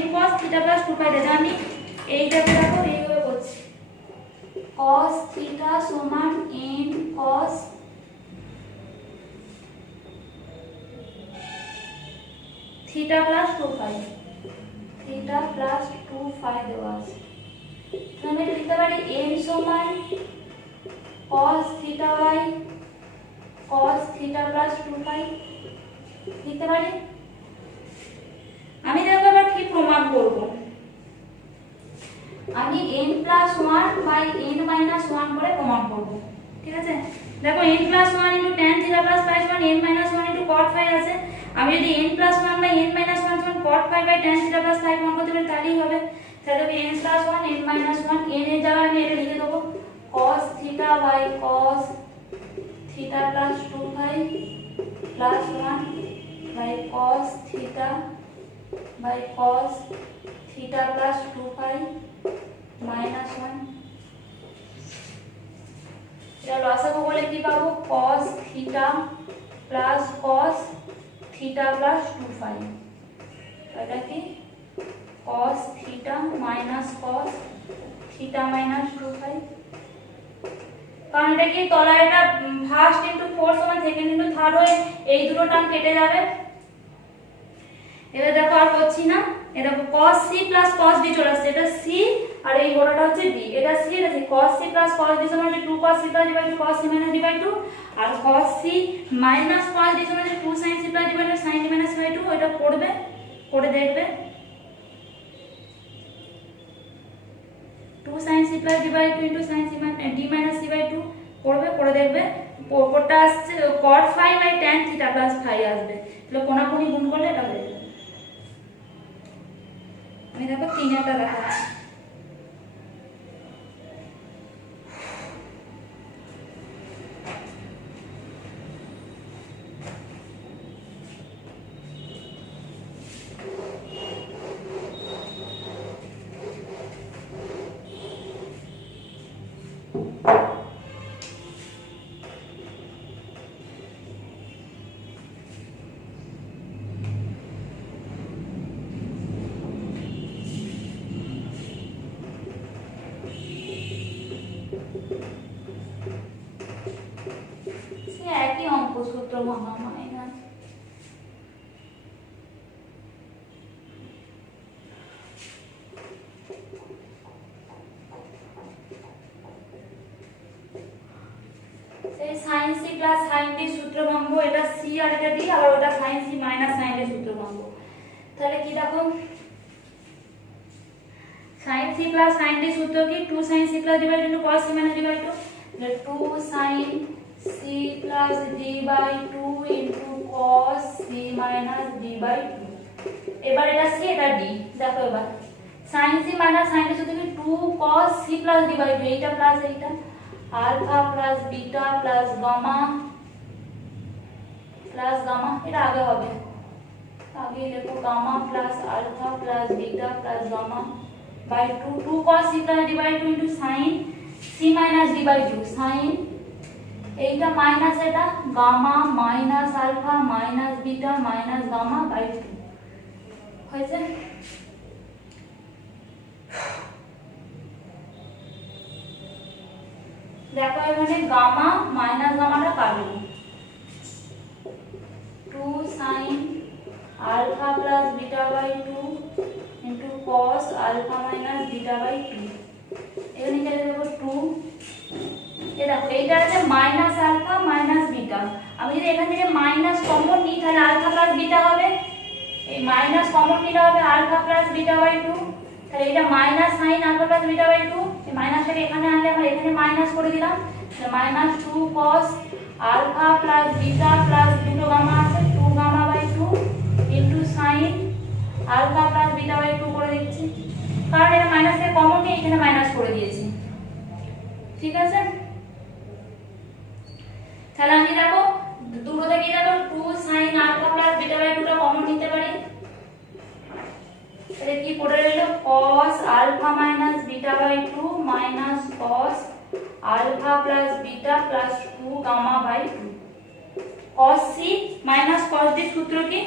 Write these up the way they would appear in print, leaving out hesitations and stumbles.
n cos theta plus 2 pi দেয়। আমি এইটাকে দেখো এইভাবে করছি, cos থিটা সমান n cos theta plus 2 pi, theta plus 2 pi দেওয়া আছে। আমি লিখতে পারি n সমান cos theta by cos theta plus 2 pi লিখতে পারি। আমি দেখো এবার কি প্রমাণ করব, আমি n plus 1 by n minus 1 করে প্রমাণ করব। ঠিক আছে, দেখো n plus 1 into tan theta plus phi সমান n minus 1 into cot phi আছে। আমি যদি n plus 1 by n minus 1 সমান cot phi by tan theta plus phi প্রমাণ করতে পারি তাহলেই হবে। তাহলে হবে n plus 1 n minus 1, n এর জায়গায় আমি এটা লিখে দেবো cos theta by cos theta plus 2 phi plus 1 by cos theta by cos theta plus 2 pi minus 1। এটা লসাগু বলে কি পাবো, cos theta plus cos theta plus 2 pi. এটা কি cos theta minus cos theta minus 2 pi. কারণ এটা কি তলায় এটা ফার্স্ট ইনটু ফোর সমান সেকেন্ড ইনটু থার্ড হয়ে এই দুটো টার্ম কেটে যাবে। এবার দেখো আর করছি না, এটা cos c plus cos d চলে আসছে, এটা c আর এই বড়টা হচ্ছে d, এটা c এটা c, cos c plus cos d সমান 2 cos c plus d by 2 cos c minus d by 2, আর cos c minus cos d সমান 2 sin c plus d by 2 sin d minus by 2। এটা পড়বে, করে দেখবে 2 sin c plus d by 2 into sin c d minus c by 2 পড়বে, করে দেখবে পরপরটা আসছে cot phi by tan theta plus phi আসবে। তাহলে কোণাকুণি গুণ করলে এটা হয়ে যাবে। আমি দেখো 3টা দেখাচ্ছি। একই অঙ্ক সূত্র ভাঙা মাইনাস সেই sin c plus sin d সূত্র ভাঙবো, এটা c আর এটা d, আর ওটা sin c minus sin d সূত্র ভাঙবো। তাহলে কি দেখো sin c plus sin d সূত্র কি 2 sin c plus d by 2 cos c minus d by 2, তাহলে 2 sin c plus d by 2 into cos c minus d by 2। এবার এটা c এটা d, দেখো এবার sin c minus sin d সূত্র কি 2 cos c plus d by 2, এইটা plus এইটা alpha plus beta plus gamma এটা আগে হবে, আগে লিখো gamma plus alpha plus beta plus gamma by 2 cos c plus d by 2 into sin c minus d by 2 sin এইটা minus এটা gamma minus alpha minus beta minus gamma by 2 হয়েছে। দেখো এখানে গামা মাইনাস গামাটা কাটবো, 2 sin alpha plus beta by 2 into cos alpha minus beta by 2। এখানে কেটে দেবো 2। এই দেখো এইটা আছে মাইনাস আলফা মাইনাস বিটা, আমি যদি এখান থেকে মাইনাস কমন নিই তাহলে আলফা প্লাস বিটা হবে, এই মাইনাস কমন নিলে হবে আলফা প্লাস বিটা বাই 2। তাহলে এটা minus sin alpha plus beta by 2, এই মাইনাসটাকে এখানে আনলে আমরা এখানে মাইনাস করে দিলাম, তাহলে minus 2 cos alpha plus beta plus দুটো গামা আছে 2 gamma by 2 into sin alpha plus beta by 2 করে দিচ্ছি, কারণ এটা মাইনাস থেকে কমন নিয়ে এখানে মাইনাস করে দিয়েছি। ঠিক আছে, তাহলে আমি দেখো দুটো থেকে দেখো 2 sin alpha plus beta by 2 টা কমন নিতে পারি, তাহলে কি পড়ে রইল cos alpha minus beta by 2 minus cos alpha plus beta plus 2 gamma by 2। cos c minus cos d সূত্র কি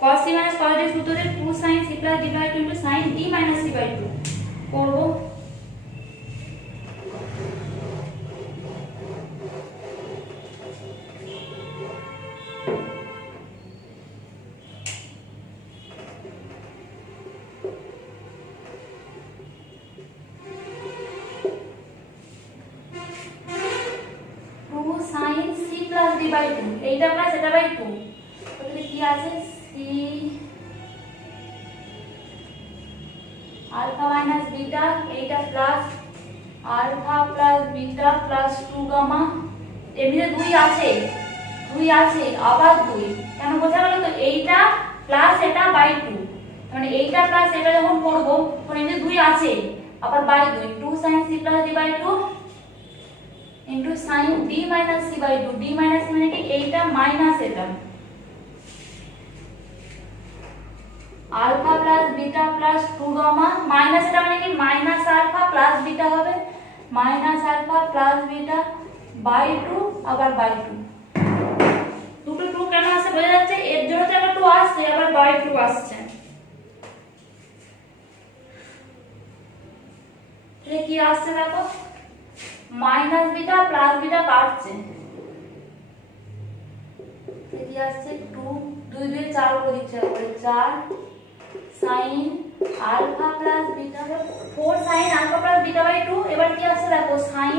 cos c minus cos d সূত্রতে 2 sin c plus d by 2 into sin d minus c by 2 করব। 2 sin c plus d by 2 এইটা plus এটা by 2 তাহলে কি আছে c alpha minus beta এইটা plus alpha plus beta plus 2 gamma এমনিতে 2 আছে আবার 2 কেন বোঝা গেল তো এইটা প্লাস এটা বাই 2 মানে এইটা প্লাস এটা যখন করব তখন এমনিতে 2 আছে আবার by 2 2 sin c plus d by 2 into sin d minus c by 2 d minus c মানে কি এইটা মাইনাস এটা alpha plus beta plus 2 gamma minus এটা মানে কি মাইনাস আলফা প্লাস বিটা হবে minus alpha plus beta by 2 আবার by 2 দুটো 2 কেন আসছে বোঝা যাচ্ছে এর জন্য তো একটা 2 আসছে আবার বাই 2 আসছে তাহলে কি আসছে দেখো মাইনাস বিটা প্লাস বিটা কাটছে কি আসছে 2 2 2 4 করে দিচ্ছে তারপরে 4 sin alpha plus beta 4 sin alpha plus beta by 2 এবার কি আসছে দেখো sin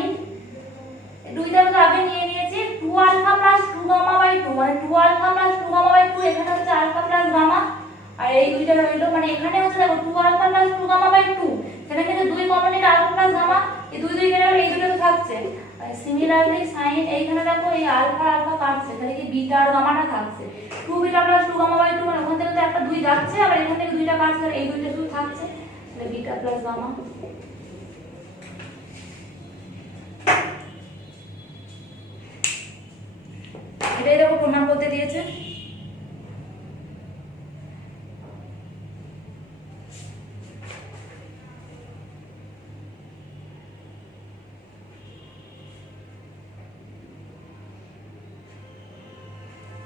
দুইটা তো আগে নিয়ে নিয়েছি 2 আলফা প্লাস 2 গামা বাই 2 মানে 2 আলফা প্লাস 2 গামা বাই 2 এখানে হচ্ছে আলফা প্লাস গামা আর এই দুইটা রইলো মানে এখানে হচ্ছে দেখো 2 আলফা প্লাস 2 গামা বাই 2 সেখানে কিন্তু 2 কমন নিলে আলফা প্লাস গামা এই 2 2 গেলে এই দুটো তো থাকছে আর সিমিলারলি sin এইখানে দেখো এই আলফা আলফা কাটছে তাহলে কি বিটা আর গামাটা থাকছে 2 বিটা প্লাস 2 গামা বাই 2 মানে ওখান থেকে তো একটা 2 যাচ্ছে আবার এখান থেকে 2টা কাটছে আর এই দুইটা শুধু থাকছে তাহলে বিটা প্লাস গামা এটাই দেখো প্রমাণ করতে দিয়েছে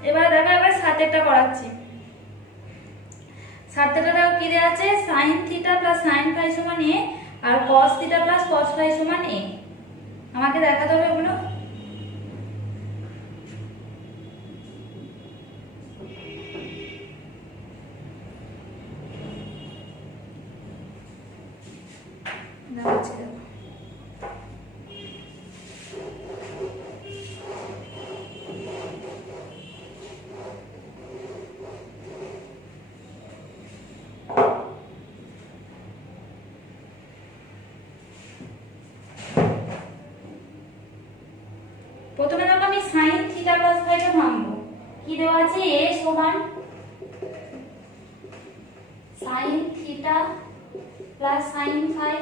এবার দেখো এবার সাতেরটা করাচ্ছি সাতেরটা দেখো কি দেয়া আছে sin theta plus sin phi সমান a আর cos theta plus cos phi সমান a আমাকে দেখাতে হবে ওগুলো দেখাচ্ছি দেখো প্রথমে দেখো আমি sin থিটা প্লাস ফাইটা ভাঙবো কি দেওয়া আছে a সমান sin theta plus sin phi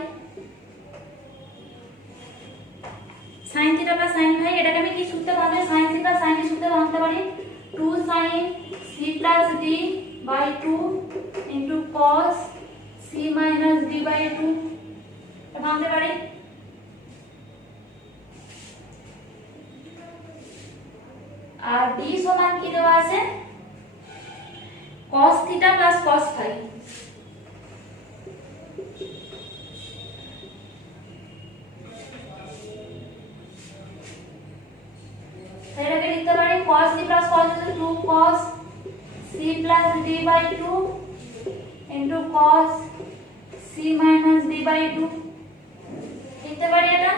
sin theta plus sin phi এটাকে আমি কি সূত্রে ভাঙলে sin c plus sin d সূত্রে ভাঙতে পারি 2 sin c plus d by 2 into cos c minus d by 2 এটা ভাঙতে পারি আর d সমান কি দেওয়া আছে cos theta plus cos phi এটাকে লিখতে পারি cos c plus cos হচ্ছে 2 cos c plus d by 2 into cos c minus d by 2 লিখতে পারি এটা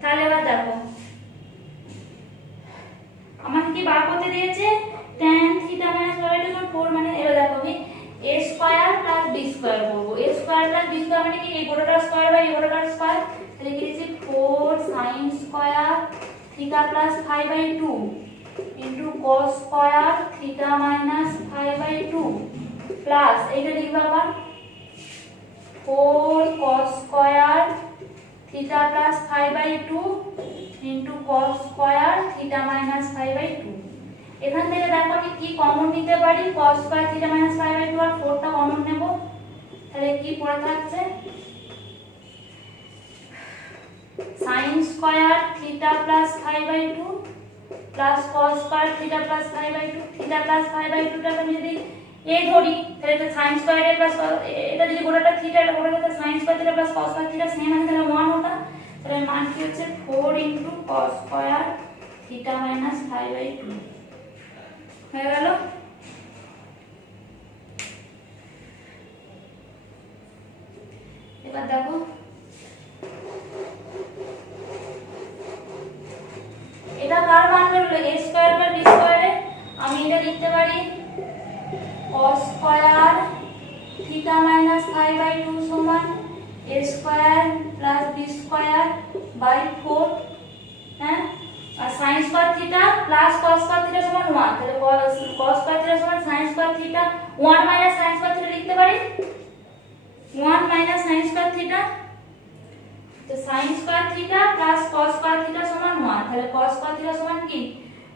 তাহলে এবার দেখো আমাকে কি বার করতে দিয়েছে tan theta minus y by 2 4 মানে এবার দেখো আমি a square plus b square করব a square plus b square মানে কি এই গোটাটার স্কয়ার বাই এই গোটাটার স্কয়ার তাহলে কি লিখছি 4 sin square theta plus phi by 2 into cos square theta minus phi by 2 plus এইটা লিখব আবার 4 cos square theta plus phi by 2 into cos square theta minus phi by 2 এখান থেকে দেখো আমি কি কমন নিতে পারি cos square theta minus phi by 2 আর 4টা কমন নেব তাহলে কি পড়ে থাকছে sin square theta plus phi by 2 plus cos square theta plus phi by two, theta plus phi by টুটাকে আমি যদি এ ধরি তাহলে এটা সাইন স্কয়ার এ প্লাস এটা যদি গোটাটা থিটা এটা গোটাটা sine square theta plus cos square theta same আছে তাহলে 1 ওটা, তাহলে মান কি হচ্ছে 4 cos square theta minus phi by two হয়ে গেল। এবার দেখো এটা কার মান বেরোলো a স্কয়ার বাই b স্কয়ারে, আমি এটা লিখতে পারি cos square theta minus phi by two সমান a square plus b square by 4, হ্যাঁ, আর sin square theta plus cos square theta সমান 1, তাহলে cos স্কয়ার থিটা সমান sin square theta 1 minus sin square theta লিখতে পারি 1 মাইনাস sin স্কয়ার থিটা, তো sin square theta plus cos square theta সমান 1, তাহলে cos স্কয়ার থিটা সমান কি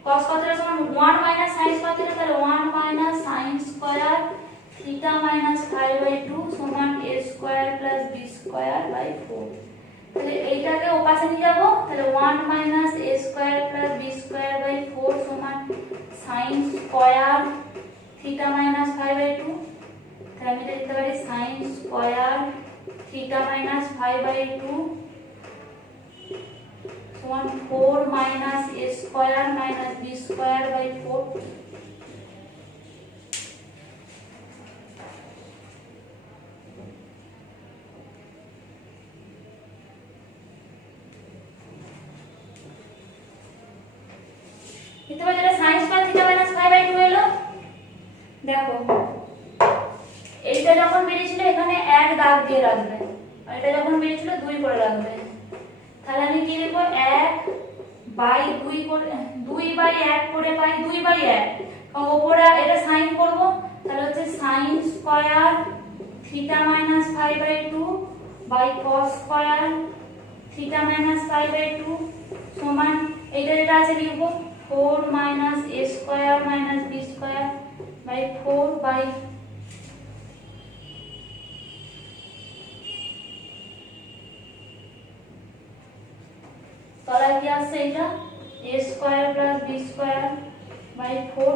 cos স্কয়ার থিটা সমান 1 মাইনাস sin স্কয়ার থিটা, তাহলে 1 minus sin square theta minus phi by two সমান a square plus b square by 4, তাহলে এইটাকে ওপাশে নিয়ে যাব, তাহলে 1 minus a square plus b square by 4 সমান sin square theta minus phi by two, তাহলে আমি লিখতে পারি sin square theta minus phi by two সমান 4 minus a square minus b square by 4, দেখতে পাচ্ছ এটা sin square theta minus phi by two এলো। দেখো এইটা যখন বেরিয়েছিল এখানে এক দাগ দিয়ে রাখবে, আর এটা যখন বেরিয়েছিল 2 করে রাখবে, তাহলে আমি কি লিখব 1 বাই 2 করে 2 বাই 1 করে পাই 2 বাই 1, কারণ উপরে এটা সাইন করব, তাহলে হচ্ছে sin square theta minus phi by two by cos square theta minus phi by two সমান এইটা যেটা আছে লিখব 4 minus a square minus b square by 4 by তলায় কি আসছে এটা a square plus b square by 4,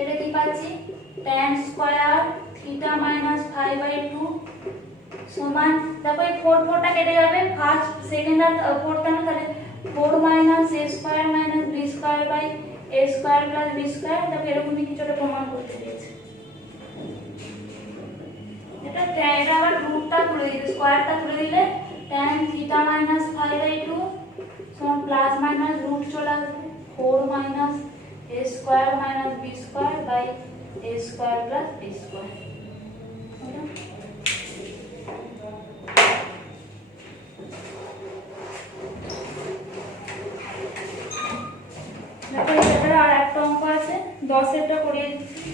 এটা কি পাচ্ছি tan square theta minus phi by two সমান, দেখো এই 4 টা কেটে যাবে, ফার্স্ট সেকেন্ড আর ফোর্থ টার্ম, তাহলে 4 minus a square minus b square by a square plus b square, দেখো এরকমই কিছু একটা প্রমাণ করতে দিয়েছে। এটা আবার রুটটা তুলে দিলে স্কয়ারটা তুলে দিলে tan theta minus phi by two সমান প্লাস মাইনাস রুট চলে আসবে 4 minus a square minus b square by a square plus b square, দেখো এটা আর একটা অঙ্ক আছে 10 এরটা করিয়ে দিচ্ছি।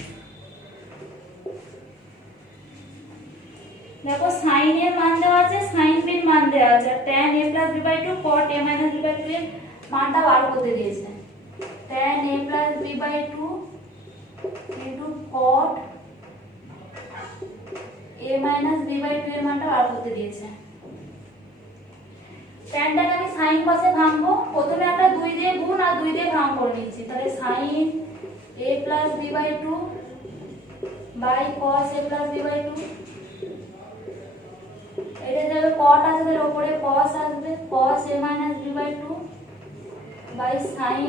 দেখো sin এর মান দেওয়া আছে, sin b এর মান দেওয়া আছে, tan a plus b by 2 cot a minus b by 2 এর মানটা বার করতে দিয়েছে, tan a plus b by 2 into cot a minus b by 2 এর মানটা বার করতে দিয়েছে। tanটাকে আমি sin cos এ ভাঙবো, প্রথমে আমরা 2 দিয়ে গুণ আর 2 দিয়ে ভাগ করে নিচ্ছি, তাহলে sin a plus b by 2 by cos a plus b by 2, এটা যাবে cot আছে তাহলে উপরে cos আসবে cos a minus b by 2 by sin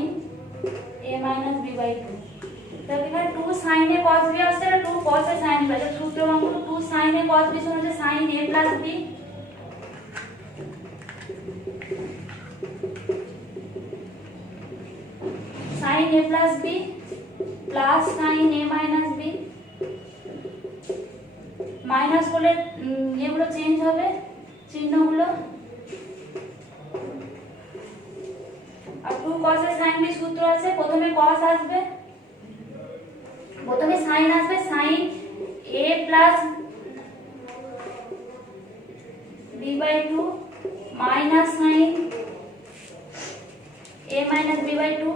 a minus b by 2, তাহলে এখানে 2 sin a cos b আসছে আর 2 cos a sin b, তাহলে সূত্র অঙ্ক 2 sin a cos b সমান হচ্ছে sin a plus b, sin a plus b plus sin a minus b, minus হলে এগুলো চেঞ্জ হবে চিহ্নগুলো, আর 2 cos এর sin b সূত্র আছে, প্রথমে cos আসবে, প্রথমে sin আসবে sin a plus b by 2 minus sin a minus b by 2,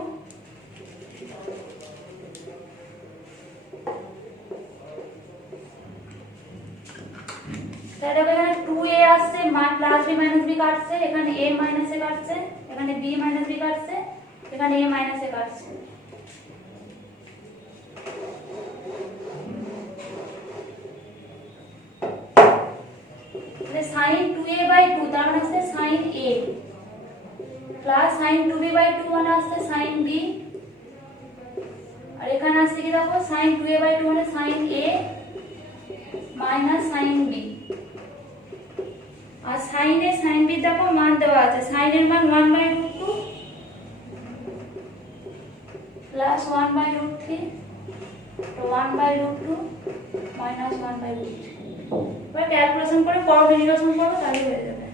কাটছে, এখানে a মাইনাস এ কাটছে, এখানে b মাইনাস b কাটছে, এখানে a মাইনাস এ কাটছে। তাহলে sin 2a/2 তার মানে হচ্ছে sin a plus sin 2b/2 মানে হচ্ছে sin b, আর এখানে আসছে কি দেখো sin 2a/2 মানে sin a minus sin b, আর sin a sin b দেখো মান দেওয়া আছে, sin এর মান 1/√2 প্লাস 1/√3, তো 1/√2 মাইনাস 1/√3। এবার ক্যালকুলেশন করে পরবর্তী নিরসন করো, তাহলে হয়ে যাবে।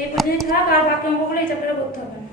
এই পর্যন্ত থাক, আর বাকি অঙ্কগুলো এই চ্যাপ্টারে করতে হবে না।